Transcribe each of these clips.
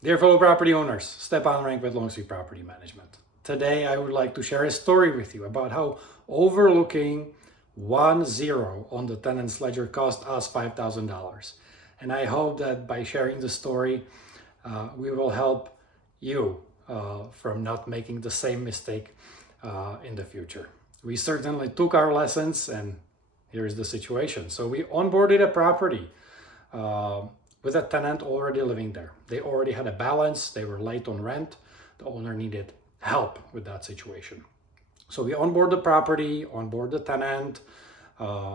Dear fellow property owners, Stepan Rank with Longsweet Property Management. Today I would like to share a story with you about how overlooking 1-0 on the tenant's ledger cost us $5,000. And I hope that by sharing the story, we will help you from not making the same mistake in the future. We certainly took our lessons, and here's the situation. So we onboarded a property with a tenant already living there. They already had a balance, they were late on rent, the owner needed help with that situation. So we onboard the property, onboard the tenant,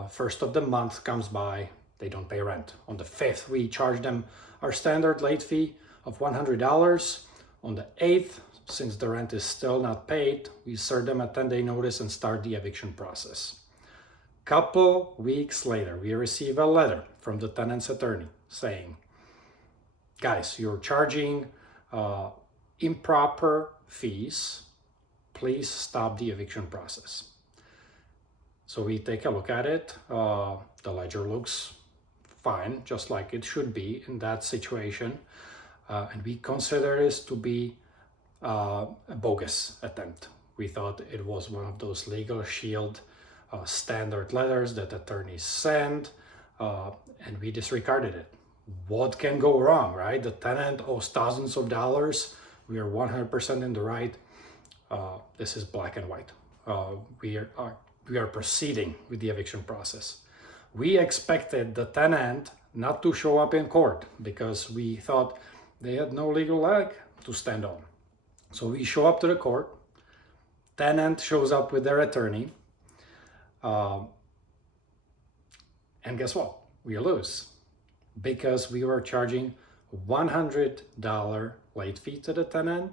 first of the month comes by, they don't pay rent. On the 5th, we charge them our standard late fee of $100. On the 8th, since the rent is still not paid, we serve them a 10-day notice and start the eviction process. Couple weeks later, we receive a letter from the tenant's attorney saying, guys, you're charging improper fees. Please stop the eviction process. So we take a look at it. The ledger looks fine, just like it should be in that situation. And we consider this to be a bogus attempt. We thought it was one of those legal shield standard letters that attorneys send, and we disregarded it. What can go wrong, right? The tenant owes thousands of dollars. We are 100% in the right. This is black and white. We are proceeding with the eviction process. We expected the tenant not to show up in court because we thought they had no legal leg to stand on. So we show up to the court. Tenant shows up with their attorney. And guess what? We lose because we were charging $100 late fee to the tenant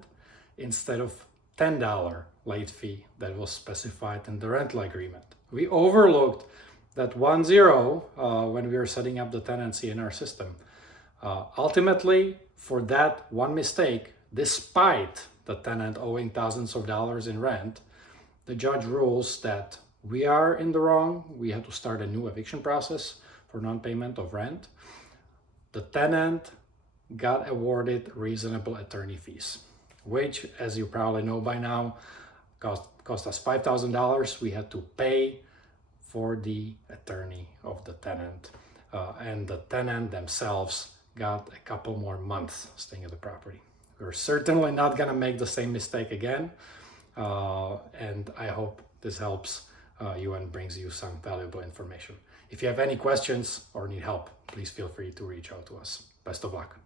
instead of $10 late fee that was specified in the rental agreement. We overlooked that 1-0 when we were setting up the tenancy in our system. Ultimately, for that one mistake, despite the tenant owing thousands of dollars in rent, the judge rules that we are in the wrong. We have to start a new eviction process for non-payment of rent. The tenant got awarded reasonable attorney fees, which, as you probably know by now, cost us $5,000. We had to pay for the attorney of the tenant, and the tenant themselves got a couple more months staying at the property. We're certainly not gonna make the same mistake again, and I hope this helps you and brings you some valuable information. If you have any questions or need help, please feel free to reach out to us. Best of luck.